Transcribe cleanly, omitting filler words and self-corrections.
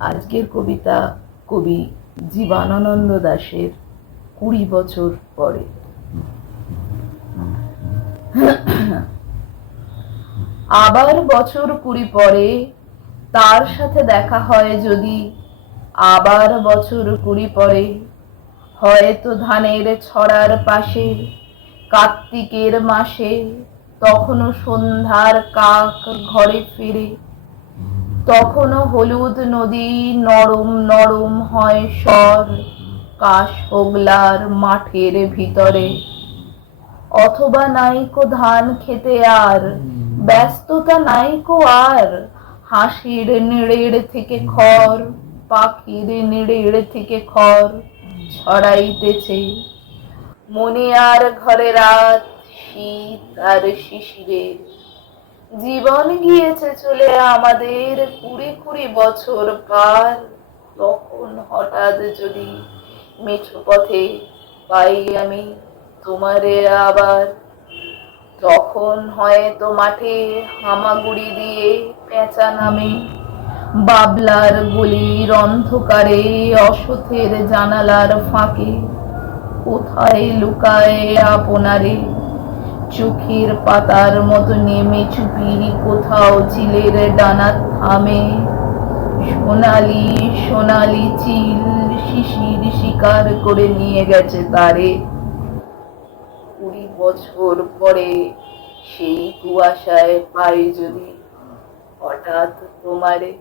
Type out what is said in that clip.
আজকের কবিতা কবি জীবনানন্দ দাশের 20 বছর পরে। আবার বছর 20 পরে তার সাথে দেখা হয় যদি, আবার বছর 20 পরে হয়তো ধানের ছড়ার পাশে কার্তিকের মাসে, তখনও সন্ধ্যার কাক ঘরে ফিরে, তখনও হলুদ নদী নরম নরম হয় স্বর কাশ হোগলার মাঠের ভিতরে। অথবা নাইকো ধান খেতে আর ব্যস্ততা নাইকো আর, হাসির নিড়ের থেকে খড়, পাখির নিড়ের থেকে খড় ছড়াইতেছে। মনে আর ঘরে রাত, শীত আর শিশিরের। জীবন গিয়েছে চলে আমাদের 20 বছর পার। তখন হঠাৎ যদি মেঠো পথে পাই আমি তোমারে আবার, তখন হয়তো মাঠে হামাগুড়ি দিয়ে পেঁচা নামে, বাবলার গলির অন্ধকারে অসথের জানালার ফাঁকে কোথায় লুকায় আপনারে, চোখের পাতার মতো নেমে চুপি কোথাও চিলের ডানা থামে। সোনালি সোনালি চিল শিশির শিকার করে নিয়ে গেছে তারে। 20 বছর পরে সেই কুয়াশায় পাই যদি হঠাৎ তোমারে।